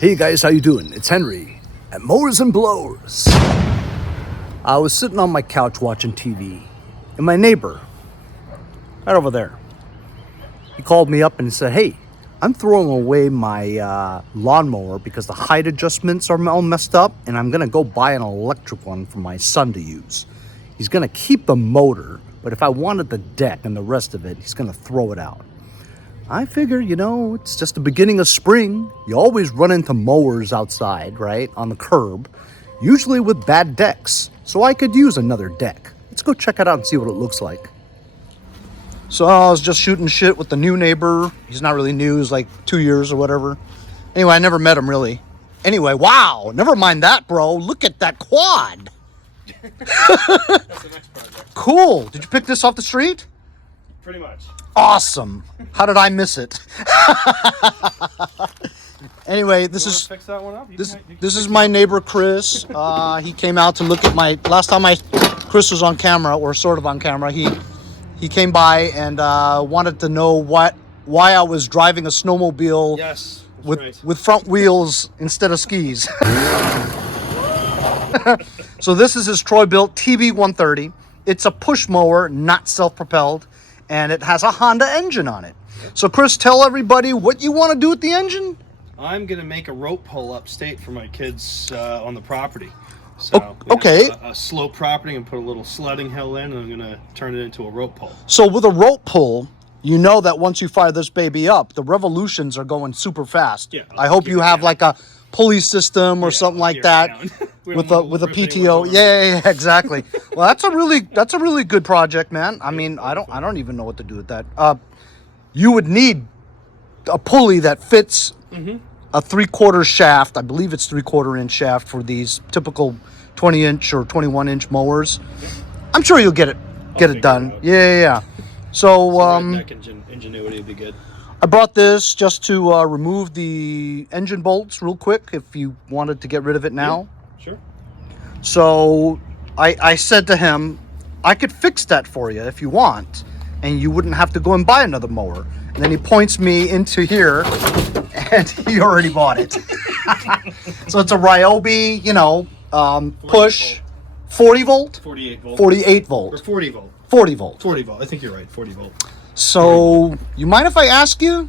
Hey guys, how you doing? It's Henry at Mowers and Blowers. I was sitting on my couch watching TV, and my neighbor, right over there, he called me up and said, hey, I'm throwing away my lawnmower because the height adjustments are all messed up, and I'm gonna go buy an electric one for my son to use. He's gonna keep the motor, but if I wanted the deck and the rest of it, he's gonna throw it out. I figure, it's just the beginning of spring. You always run into mowers outside, right, on the curb, usually with bad decks. So I could use another deck. Let's go check it out and see what it looks like. So I was just shooting shit with the new neighbor. He's not really new, he's like 2 years or whatever. Anyway, I never met him really. Anyway, wow, never mind that, bro. Look at that quad. That's the next project. Cool. Did you pick this off the street? Pretty much. Awesome. How did I miss it? Anyway, this fix that one up? this is my neighbor Chris. He came out to look at last time Chris was on camera, or sort of on camera. He came by and wanted to know why I was driving a snowmobile. Yes, with front wheels instead of skis. So this is his Troy Bilt TB130. It's a push mower, not self-propelled, and it has a Honda engine on it. So Chris, tell everybody what you want to do with the engine. I'm gonna make a rope pull upstate for my kids on the property. So okay. A slope property and put a little sledding hill in, and I'm gonna turn it into a rope pull. So with a rope pull, you know that once you fire this baby up, the revolutions are going super fast. Yeah. I hope you have like a pulley system or something like that with a PTO. Yeah, exactly. Well, that's a really good project, man. I mean, I don't even know what to do with that. You would need a pulley that fits a 3/4 shaft. I believe it's 3/4 inch shaft for these typical 20-inch or 21-inch mowers. I'm sure you'll get it done. Yeah. So ingenuity would be good. I brought this just to remove the engine bolts real quick if you wanted to get rid of it now. Yeah, sure. So I said to him, I could fix that for you if you want, and you wouldn't have to go and buy another mower. And then he points me into here, and he already bought it. So it's a Ryobi, push, 40 volt? 48 volt. 48 volt. Or 40 volt. 40 volt. 40 volt. I think you're right. 40 volt. So, you mind if I ask you?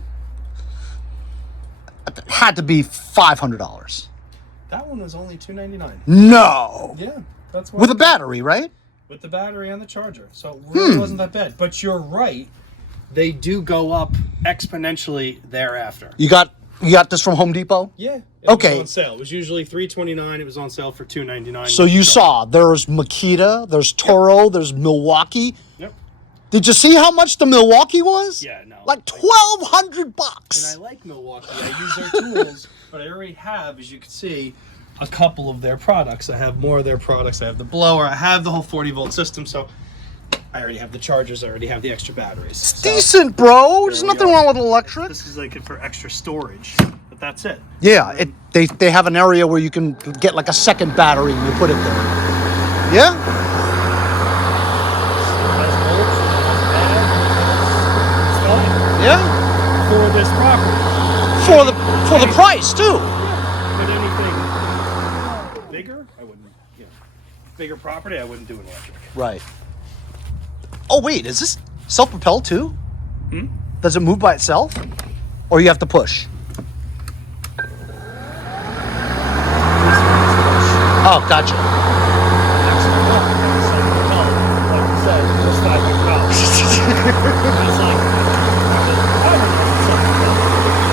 It had to be $500. That one was only $299. No. Yeah, that's why. With a battery, right? With the battery and the charger, so it really wasn't that bad. But you're right; they do go up exponentially thereafter. You got this from Home Depot? Yeah. Okay. It was on sale. It was usually $329. It was on sale for $299. So you saw there's Makita, there's Toro, there's Milwaukee. Yep. Did you see how much the Milwaukee was? Yeah, no. Like $1,200. And I like Milwaukee. I use their tools, but I already have, as you can see, a couple of their products. I have more of their products. I have the blower. I have the whole 40 volt system. So I already have the chargers. I already have the extra batteries. It's decent, bro. There's nothing wrong with electric. This is like for extra storage, but that's it. Yeah, they have an area where you can get like a second battery and you put it there. Yeah? Yeah? For this property. For the price too. But anything bigger, I wouldn't. Bigger property, I wouldn't do an electric. Right. Oh wait, is this self-propelled too? Does it move by itself, or you have to push? Oh, gotcha.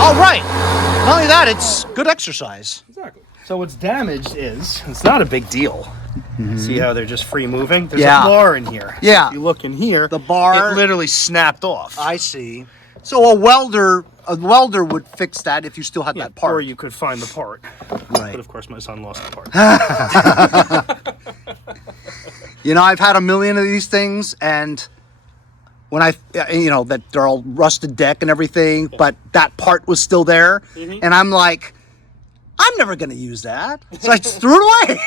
All right. Not only that, it's good exercise. Exactly. So what's damaged is, it's not a big deal. See how they're just free moving? There's Yeah. a bar in here. Yeah. If you look in here, The bar- it literally snapped off. I see. So a welder would fix that if you still had that part. Or you could find the part. Right. But of course my son lost the part. I've had a million of these things, and when that they're all rusted deck and everything, but that part was still there, and I'm like, I'm never going to use that. So I just threw it away.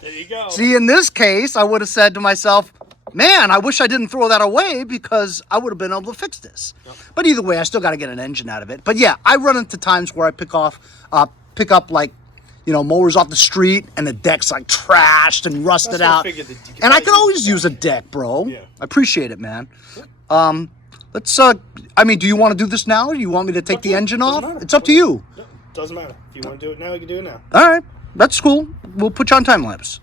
There you go. See, in this case, I would have said to myself, man, I wish I didn't throw that away because I would have been able to fix this. Yep. But either way, I still got to get an engine out of it. But yeah, I run into times where I pick off pick up like, you know, mowers off the street and the deck's like trashed and rusted out. And I can always use a deck, bro. Yeah. I appreciate it, man. Let's, I mean, do you want to do this now? Or do you want me to take the engine off? Matter. It's up to you. No, doesn't matter. If you want to do it now, you can do it now. All right. That's cool. We'll put you on time lapse.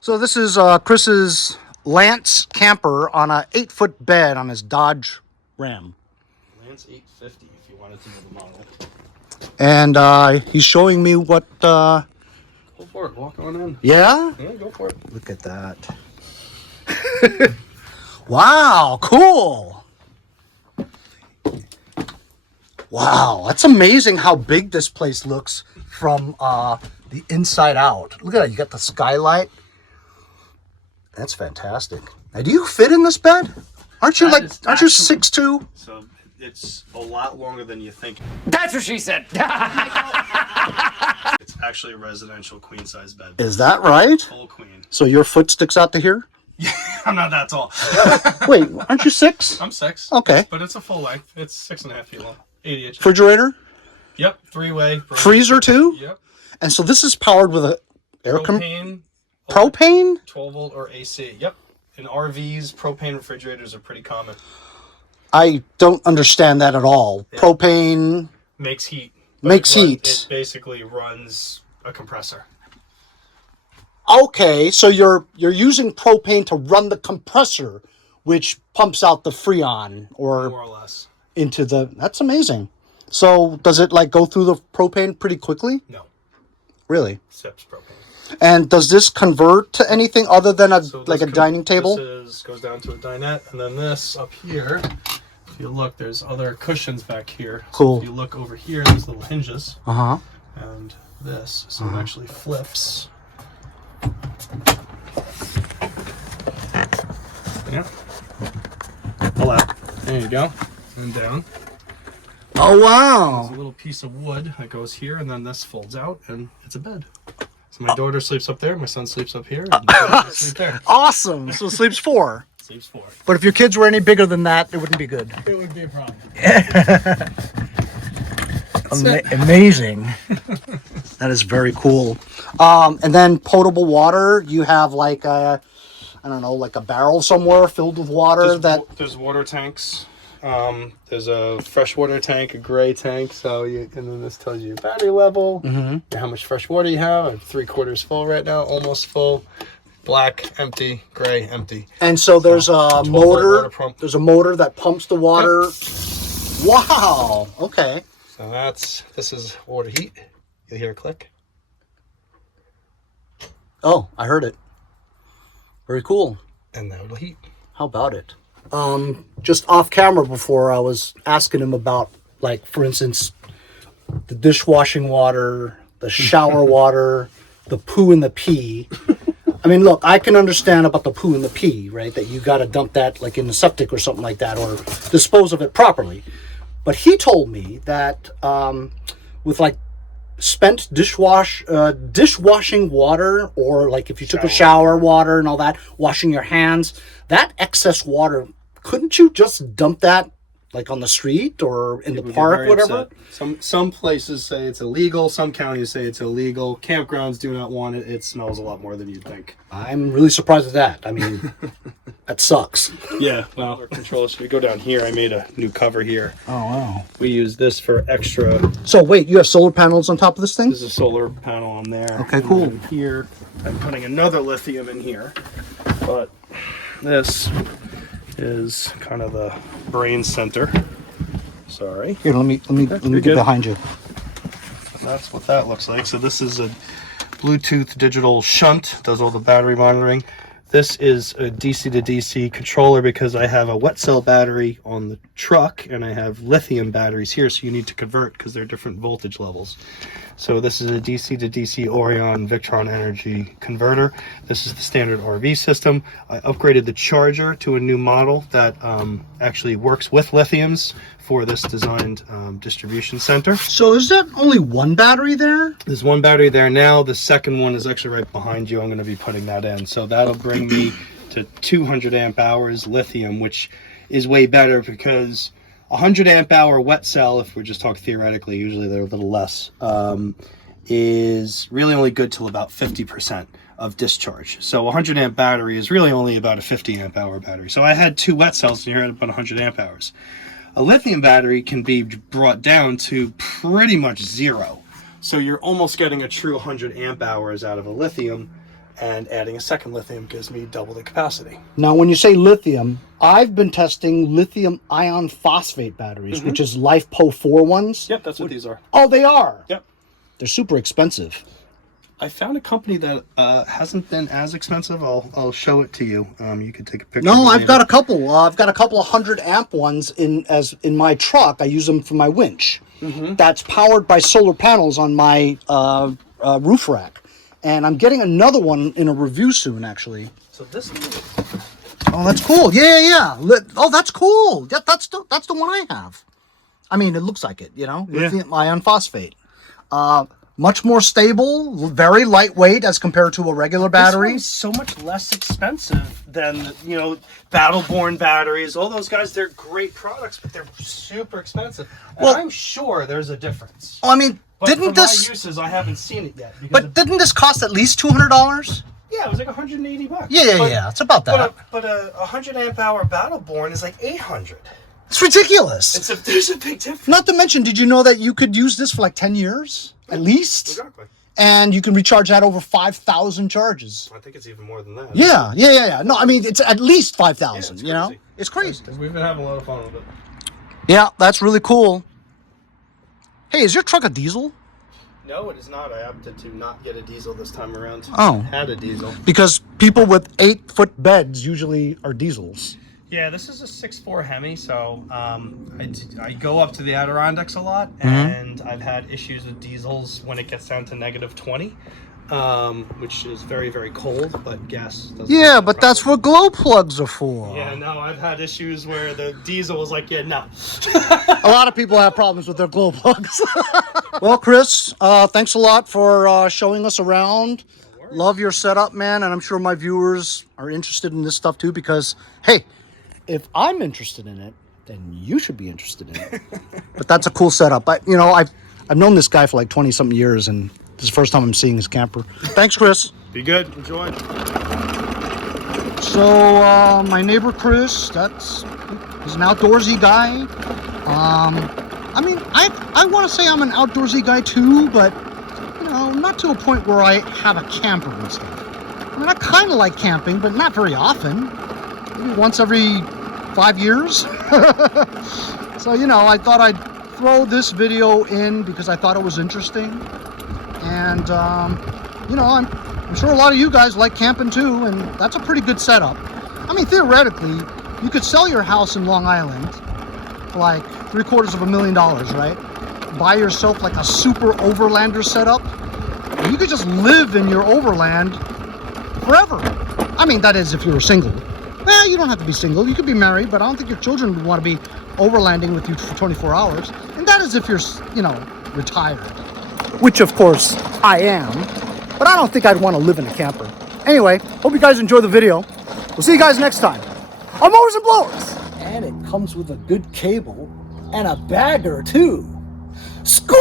So this is Chris's Lance camper on a 8-foot bed on his Dodge Ram. Lance 850, if you wanted to know the model. And he's showing me what... Go for it. Walk on in. Yeah? Yeah, go for it. Look at that. Wow, cool. Wow, that's amazing how big this place looks from the inside out. Look at that. You got the skylight. That's fantastic. Now, do you fit in this bed? Aren't you Aren't you 6'2"? So it's a lot longer than you think. That's what she said. It's actually a residential queen size bed. Is that right? Full queen. So your foot sticks out to here? I'm not that tall. Wait, aren't you 6? I'm 6. Okay. But it's a full length. It's 6.5 feet long. 80 inches. Refrigerator? Yep. 3-way. Freezer too? Yep. And so this is powered with a Propane. propane? 12 volt or AC. Yep. In RVs, propane refrigerators are pretty common. I don't understand that at all. Yeah. Propane makes heat. Makes heat. It basically runs a compressor. Okay, so you're using propane to run the compressor, which pumps out the Freon or more or less into the. That's amazing. So does it like go through the propane pretty quickly? No. Really? Sips propane. And does this convert to anything other than a dining table? This goes down to a dinette, and then this up here. If you look, there's other cushions back here. Cool. So if you look over here, there's little hinges. Uh-huh. And this, so it actually flips. Yeah. Pull out. There you go. And down. Oh, wow. There's a little piece of wood that goes here, and then this folds out, and it's a bed. So my daughter sleeps up there, my son sleeps up here, and I sleep there. Awesome. So sleeps 4. Sleeps 4. But if your kids were any bigger than that, it wouldn't be good. It would be a problem. Amazing. That is very cool. And then potable water, you have like a, I don't know, like a barrel somewhere filled with water. There's water tanks. There's a freshwater tank, a gray tank. So and then this tells you your battery level, how much fresh water you have. I'm 3/4 full right now, almost full. Black, empty, gray, empty. And so there's a motor. There's a motor that pumps the water. Yep. Wow. Okay. So this is water heat. You'll hear a click. Oh, I heard it. Very cool. And that will heat. How about it? Just off camera before, I was asking him about, like, for instance, the dishwashing water, the shower water, the poo and the pee. I mean, look, I can understand about the poo and the pee, right? That you got to dump that like in the septic or something like that, or dispose of it properly. But he told me that with like spent dishwashing water, or like if you took a shower water and all that, washing your hands, that excess water, couldn't you just dump that like on the street or in the park, whatever? Some places say it's illegal. Some counties say it's illegal. Campgrounds do not want it. It smells a lot more than you'd think. I'm really surprised at that. I mean, that sucks. Yeah, well, our controllers, if you go down here, I made a new cover here. Oh, wow. We use this for extra. So wait, you have solar panels on top of this thing? There's a solar panel on there. Okay, cool. And here, I'm putting another lithium in here. But this is kind of the brain center. Sorry. Here, let me get behind you. And that's what that looks like. So this is a Bluetooth digital shunt, does all the battery monitoring. This is a DC to DC controller because I have a wet cell battery on the truck and I have lithium batteries here, so you need to convert because they're different voltage levels. So this is a DC to DC Orion Victron Energy converter. This is the standard RV system. I upgraded the charger to a new model that actually works with lithiums for this designed distribution center. So is that only one battery there? There's one battery there now. The second one is actually right behind you. I'm going to be putting that in. So that'll bring me to 200 amp hours lithium, which is way better because 100 amp hour wet cell, if we're just talking theoretically, usually they're a little less, is really only good till about 50% of discharge. So 100 amp battery is really only about a 50 amp hour battery. So I had 2 wet cells and you're at about 100 amp hours. A lithium battery can be brought down to pretty much 0. So you're almost getting a true 100 amp hours out of a lithium, and adding a second lithium gives me double the capacity. Now, when you say lithium, I've been testing lithium ion phosphate batteries, which is LiFePO 4 ones. Yep, that's what these are. Oh, they are? Yep. They're super expensive. I found a company that hasn't been as expensive. I'll show it to you. You can take a picture. No, I've got a couple. I've got a couple of 100 amp ones in my truck. I use them for my winch. That's powered by solar panels on my roof rack. And I'm getting another one in a review soon, actually. So this one. Oh, that's cool. Yeah. Oh, that's cool. That's the one I have. I mean, it looks like it, you know? Yeah. Lithium ion phosphate. Much more stable, very lightweight as compared to a regular battery. This one's so much less expensive than, you know, Battle-Born batteries. All those guys, they're great products, but they're super expensive. And Well, I'm sure there's a difference. I mean, But didn't for this? my uses, I haven't seen it yet. But didn't this cost at least $200? Yeah, it was like $180. Yeah. It's about that. But a 100 amp hour Battle-Born is like 800. It's ridiculous. There's a big difference. Not to mention, did you know that you could use this for like 10 years at least? Exactly. And you can recharge that over 5,000 charges. I think it's even more than that. Yeah. No, I mean, it's at least 5,000, it's you know? crazy. It's crazy. We've been having a lot of fun with it. Yeah, that's really cool. Hey, is your truck a diesel? No, it is not. I opted to not get a diesel this time around. Oh. Had a diesel. Because people with 8-foot beds usually are diesels. Yeah, this is a 6.4 Hemi, so I go up to the Adirondacks a lot, and I've had issues with diesels when it gets down to -20, which is very, very cold, but gas doesn't. Yeah, but that's what glow plugs are for. Yeah, no, I've had issues where the diesel was like, yeah, no. A lot of people have problems with their glow plugs. Well, Chris, thanks a lot for showing us around. Love your setup, man, and I'm sure my viewers are interested in this stuff too because, hey, if I'm interested in it, then you should be interested in it. But that's a cool setup. I've known this guy for like 20-something years, and this is the first time I'm seeing his camper. Thanks, Chris. Be good. Enjoy. So, my neighbor Chris, he's an outdoorsy guy. I mean, I want to say I'm an outdoorsy guy too, but, you know, not to a point where I have a camper and stuff. I mean, I kind of like camping, but not very often. Maybe once every 5 years. So, you know, I thought I'd throw this video in because I thought it was interesting. And, you know, I'm sure a lot of you guys like camping too, and that's a pretty good setup. I mean, theoretically, you could sell your house in Long Island for like $750,000, right? Buy yourself like a super overlander setup. And you could just live in your overland forever. I mean, that is if you were single. Well, you don't have to be single. You could be married, but I don't think your children would want to be overlanding with you for 24 hours. And that is if you're, you know, retired. Which, of course, I am. But I don't think I'd want to live in a camper. Anyway, hope you guys enjoy the video. We'll see you guys next time on Mowers and Blowers. And it comes with a good cable and a bagger, too. Score!